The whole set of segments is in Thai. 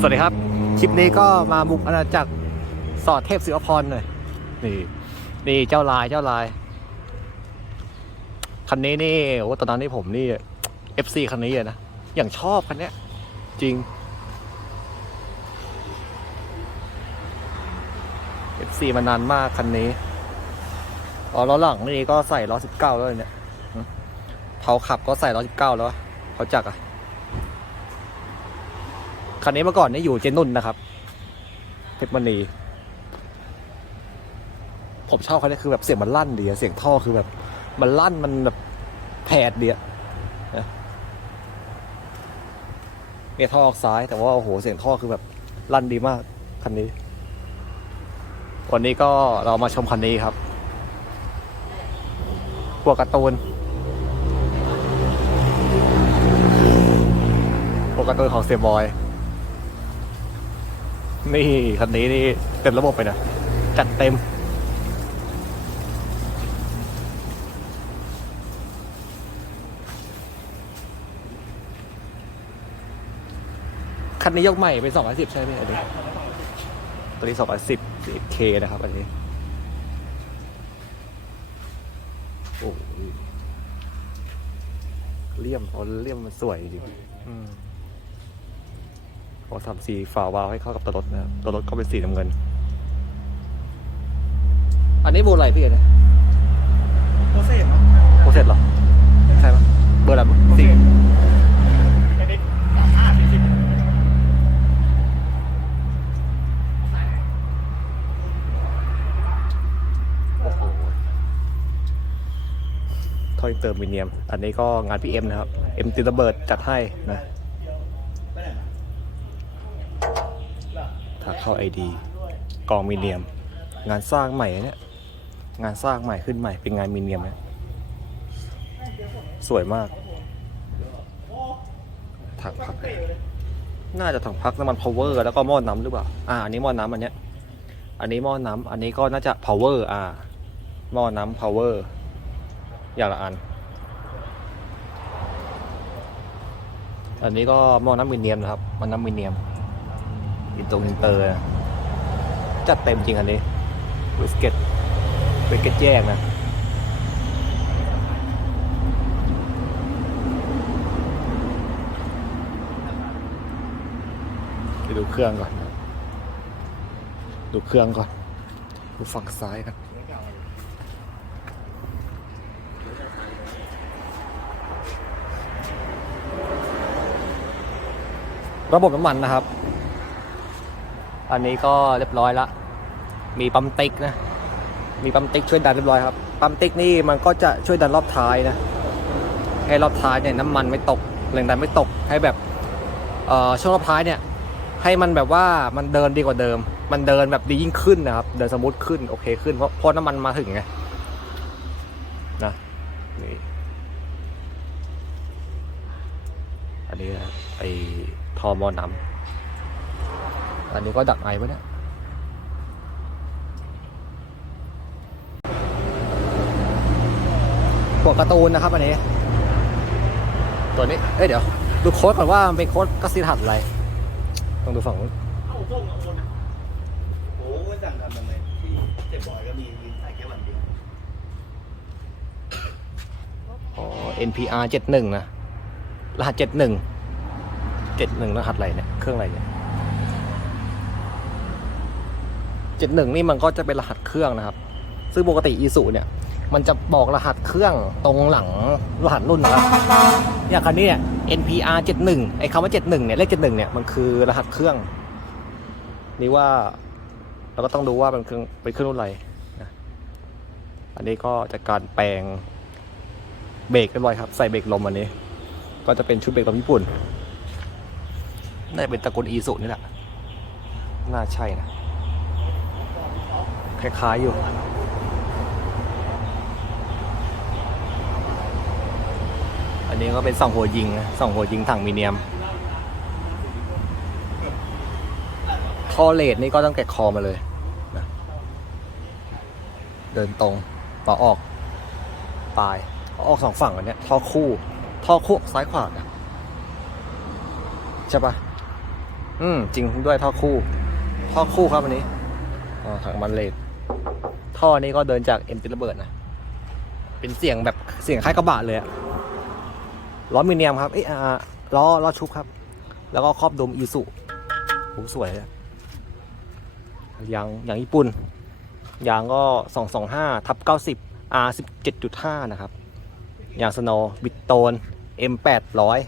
สวัสดีครับ คลิปนี้ก็มาบุกอาณาจักรสอดเทพศิวพรหน่อยนี่นี่เจ้าลายเจ้าลาย คันนี้นี่โอ้ตอนนั้นนี่ผมนี่ FC คันนี้เลยนะอย่างชอบคันเนี้ย จริง FC มานานมากคันนี้อ๋อล้อหลังนี่ก็ใส่ล้อสิบเก้าแล้วเนี่ยเผาขับก็ใส่ล้อสิบเก้าแล้วเขาจักอะ คันนี้เมื่อก่อนนี่อยู่เจนุ่นนะครับเพชรมณีผมชอบคันนี้คือแบบเสียงมันลั่นดีอะเสียงท่อคือแบบ มันลั่นมันแบบแผดดีอะเนี่ยท่อออกซ้ายแต่ว่าโอ้โหเสียงท่อคือแบบลั่นดีมากคันนี้ วันนี้ก็เรามาชมคันนี้ครับพวกการ์ตูนพวกการ์ตูนของเสียบอย นี่คันนี้นี่เต็มระบบไปนะ จัดเต็ม คันนี้ยกใหม่เป็น210 ใช่ไหมอันนี้ ตัวนี้210 K นะครับ อันนี้ โอ้เลี่ยมเพราะเลี่ยมมันสวยจริงอืม เขาทำสีฝาวาล์วให้เข้ากับตัวรถนะครับตัวรถก็เป็นสีน้ำเงิน อันนี้โบอะไรพี่เนี่ยโปรเซสโปรเซสเหรอใช่ปะเบอร์อะไรมั้งสีไอเด็กสามห้าสี่สิบโอ้โหทอยเติมมิเนียม อันนี้ก็งานพีเอ็มนะครับ เอ็มติระเบิดจัดให้นะถ้า เข้าไอดีกองมิเนียม งานสร้างใหม่เนี่ยงานสร้างใหม่ขึ้นใหม่เป็นงานมิเนียมเนี่ยสวยมาก ถังพัก น่าจะถังพักน้ำมัน power แล้วก็หม้อน้ำหรือเปล่า อ่า อันนี้หม้อน้ำอันเนี้ย อันนี้หม้อน้ำอันนี้ก็น่าจะ power อ่า หม้อน้ำ power อย่างละอัน อันนี้ก็หม้อน้ำมิเนียมนะครับม้อน้ำมิเนียม อินตรงอินเตอร์ จัดเต็มจริงอันนี้วิสเกตวิสเกตแยกนะไปดูเครื่องก่อน ดูเครื่องก่อน ดูฝั่งซ้ายกันระบบน้ำมันนะครับ อันนี้ก็เรียบร้อยละมีปั๊มติ๊กนะ มีปั๊มติ๊กช่วยดันเรียบร้อยครับ ปั๊มติ๊กนี่มันก็จะช่วยดันรอบท้ายนะ ให้รอบท้ายเนี่ยน้ำมันไม่ตกแรงดันไม่ตก ให้แบบเอ่อช่วงรอบท้ายเนี่ยให้มันแบบว่ามันเดินดีกว่าเดิม มันเดินแบบดียิ่งขึ้นนะครับ เดินสมูทขึ้นโอเคขึ้นเพราะพราะน้ำมันมาถึงไงนะนี่อันนี้ไอทอมอน้ำ อันนี้ก็ดักไอไว้เนี่ยพวกการ์ตูนนะครับอันนี้ ตัวนี้ เอ้ยเดี๋ยว ดูโค้ดก่อนว่ามันเป็นโค้ดกัสซิทัดอะไร ต้องดูฝั่งนู้นเอ้าส่งกับคนอะโอ้ยสั่งทำทำไมที่เจ็บบอยก็มีมีใส่แค่วันเดียวอ๋อ NPR 71 นะ รหัส 71 71รหัสอะไรเนี่ย เครื่องอะไรเนี่ย 71 นี่มันก็จะเป็นรหัสเครื่องนะครับ ซึ่งปกติอีสุเนี่ยมันจะบอกรหัสเครื่องตรงหลังรหัสรุ่นนะครับอย่างคันนี้เนี่ย NPR 71ไอ้คำว่า 71 เนี่ยเลข 71 เนี่ยมันคือรหัสเครื่อง นี่ว่าเราก็ต้องดูว่าเป็นเครื่องเป็นเครื่องรุ่นอะไรนะอันนี้ก็จะการแปลงเบรกเรียบร้อยครับ ใส่เบรกลมอันนี้ ก็จะเป็นชุดเบรกลมญี่ปุ่นน่าจะเป็นตระกูลอีสุนี่แหละน่าใช่นะ คล้ายๆอยู่ อันนี้ก็เป็นสองหัวยิงนะสองหัวยิงถังมีเนียมท่อเลดนี่ก็ต้องแกะคอมาเลยนะเดินตรงต่อออกปลายออกสองฝั่งอันเนี้ยท่อคู่ท่อคู่ซ้ายขวาอะใช่ปะอืม จริงด้วยท่อคู่ ท่อคู่ครับอันนี้อ๋อถังมันเลด ท่อนี้ก็เดินจากเอ็มติระเบิดนะ เป็นเสียงแบบเสียงคล้ายกระบะเลยอะล้อมิเนียมครับ เอ้ยอ่าล้อล้อชุบครับ แล้วก็ครอบดมอีสุโหสวยอะยยางยางญี่ปุ่น ยางก็สองสองห้าทับเก้าสิบ R สิบเจ็ดจุดห้านะครับ ยางสโนบิดโตน M แปดร้อย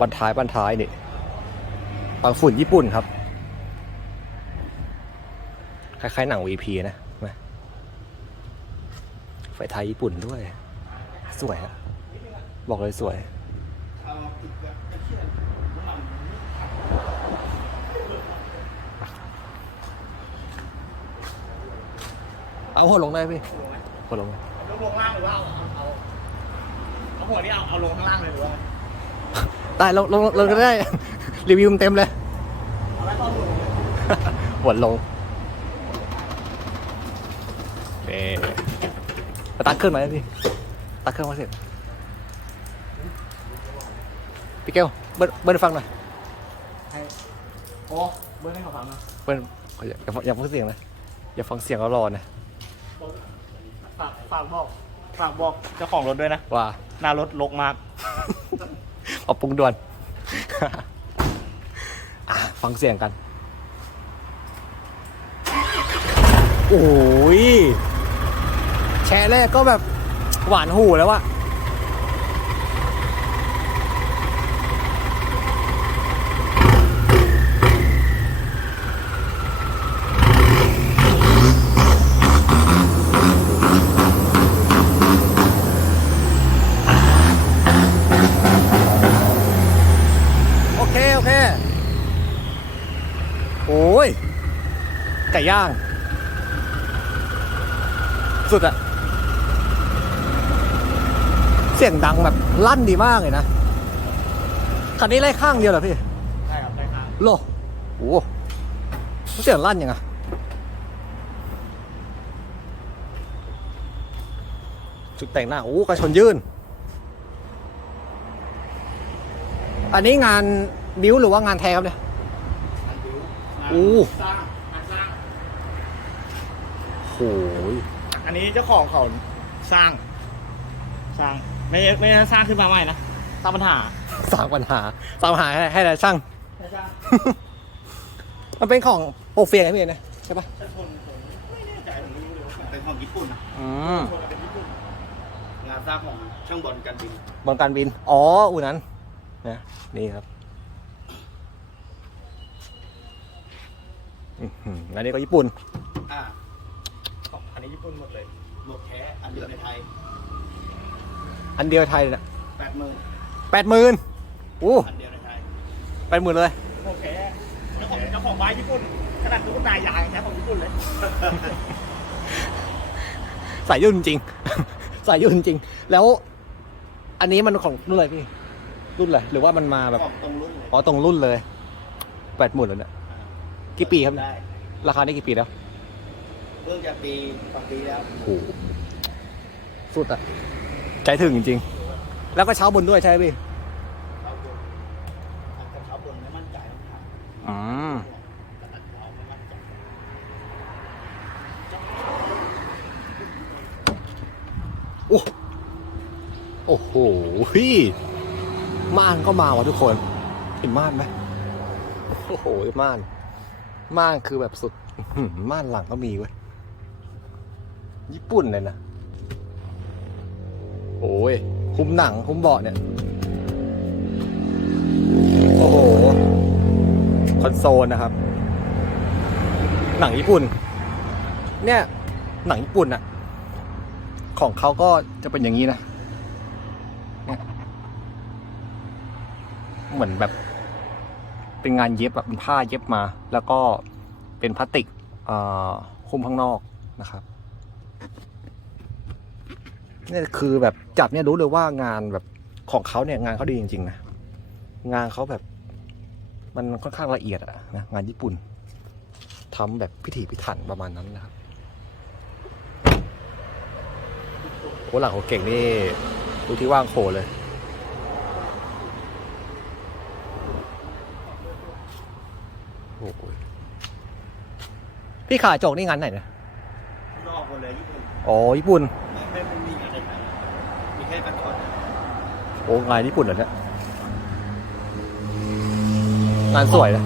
บันท้ายบันท้ายนี่ปังฝุ่นญี่ปุ่นครับ คล้ายๆหนัง VP นะมาไฟไทยญี่ปุ่นด้วย สวยอะบอกเลยสวยเอาติดแบบตะเคียนน้ำมันเอาหัวลงได้พี่หัวลงลงลงล่างหรือว่าเอาเอาเอาหัวนี่เอาเอาลงข้างล่างเลยหรือว่าได้ลงลงลงก็ได้ รีวิวเต็มเลยเอาไว้ตอนหัวลง หัวลงเอ๊ตัดเครื่องไหมพี่ตัดเครื่องมาเสร็จพี่เกลเบิ้ลเบิ้ลฟังหน่อยโอ้เบอร์ให้เขาฟังนะเบิ้ลอย่าอย่าอย่าฟังเสียงนะอย่าฟังเสียงเรารอนะฝากฝากบอกฝากบอกเจ้าของรถด้วยนะว่าหน้ารถรกมากเอาปรุงด่วนอะฟังเสียงกัน โอ้ย แชร์แรกก็แบบหวานหูแล้วอะโอเคโอเคโอ้ยไก่ย่าง สุดอะ เสียงดังแบบลั่นดีมากเลยนะ คันนี้ไล่ข้างเดียวเหรอพี่ ใช่ครับได้ครับโลโอ้โหเสียงลั่นยังไงจุดแต่งหน้า โอ้กระชนยื่น อันนี้งานบิวหรือว่างานแท้ครับเนี่ยงานบิวงานอู้สร้างงานสร้างโอ้ยอันนี้เจ้าของเขาสร้าง สร้าง ไม่ไม่ได้สร้างขึ้นมาใหม่นะสร้างปัญหาสร้างปัญหาสร้างปัญหาให้ให้แต่ช่างไม่สร้าง มันเป็นของโปรเฟียไงพี่เนะใช่ปะแต่คนผมไม่แน่ใจผมไม่รู้เลยว่าเป็นของญี่ปุ่นนะอืมคนเป็นญี่ปุ่นงานสร้างของช่างบอลการบินบางการบิน อ๋ออูนั้นนะนี่ครับอื้อหืออันนี้ก็ญี่ปุ่น อ่าอันนี้ญี่ปุ่นหมดเลยหมดแท้อันเดียวในไทย อันเดียวไทยเลยนะแปดหมื่นแปดหมื่นโอ้อันเดียวในไทยแปดหมื่นเลยหมดแท้เจ้าของเจ้าของไม้ญี่ปุ่นขนาดตุ๊กตายางแท้ของญี่ปุ่นเลยสายยุ่นจริง สายยุ่นจริง แล้ว อันนี้มันของรุ่นอะไรพี่ รุ่นอะไรหรือว่ามันมาแบบของตรงรุ่นเลยอ๋อตรงรุ่นเลยแปดหมื่นแล้วเนี่ยกี่ปีครับ ได้ราคาได้กี่ปีแล้ว เพิ่งจะปีสองปีแล้วโอ้โหสุดอะ ใจถึงจริงๆ แล้วก็เช้าบนด้วยใช่ไหมพี่เขาบนอาจจะเขาบนไม่มั่นใจครับอืมแต่เราไม่มั่นใจโอ้โอ้โหพี่ม่านก็มาว่ะทุกคนเห็นม่านไหมโอ้โหม่าน ม่านคือแบบสุดอื้อหือม่านหลังก็มีเว้ยญี่ปุ่นเลยนะ โอ้ยคุ้มหนังคุ้มเบาะเนี่ย โอ้โห คอนโซลนะครับ หนังญี่ปุ่น เนี่ย หนังญี่ปุ่นอะของเขาก็จะเป็นอย่างนี้นะ เหมือนแบบ เป็นงานเย็บแบบเป็นผ้าเย็บมา แล้วก็เป็นพลาสติกอ่าหุ้มข้างนอกนะครับ นี่คือแบบจับเนี่ยรู้เลยว่างานแบบของเขาเนี่ยงานเขาดีจริงๆนะงานเขาแบบมันค่อนข้างละเอียดอะนะงานญี่ปุ่น ทำแบบพิถีพิถันประมาณนั้นนะครับโหหลังของเก่งนี่ดูที่ว่างโคเลยโอ้ยพี่ขาโจกนี่งานไหนเนี่ยนอกหมดเลยญี่ปุ่นอ๋อญี่ปุ่น โอ้งานญี่ปุ่นเหรอเนี่ยงานสวยนะ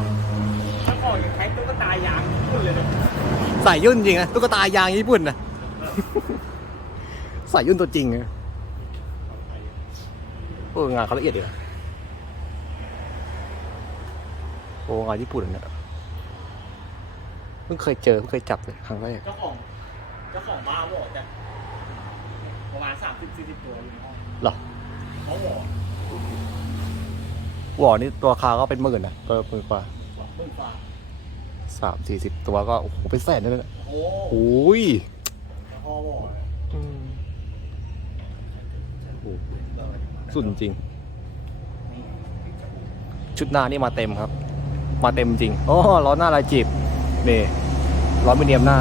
ถ้าบอกอย่างใช้ตุ๊กตายางญี่ปุ่นเลยเนี่ยใส่ยุ่นจริงนะตุ๊กตายางญี่ปุ่นนะใส่ยุ่นตัวจริงนะโอ้งานเขาละเอียดดีนะโอ้งานญี่ปุ่นเนี่ยเพิ่งเคยเจอเพิ่งเคยจับเลยครั้งแรกเจ้าของเจ้าของบ้านบอกจะประมาณสามสิบสี่สิบตัวอยู่ในห้องเหรอ เขาบอกวอนี่ตัวราคาก็เป็นหมื่นนะตัวหมื่นกว่าบอกเบิ่งฟ้าสามสี่สิบตัวก็โอ้โหเป็นแสนเลยนะโอ้โอ้ยแล้วพ่อบอกเลยอืมโอ้โหสุดจริง ชุดหน้านี่มาเต็มครับ มาเต็มจริงโอ้ล้อหน้าลายจีบนี่ล้อมิเนียมหน้า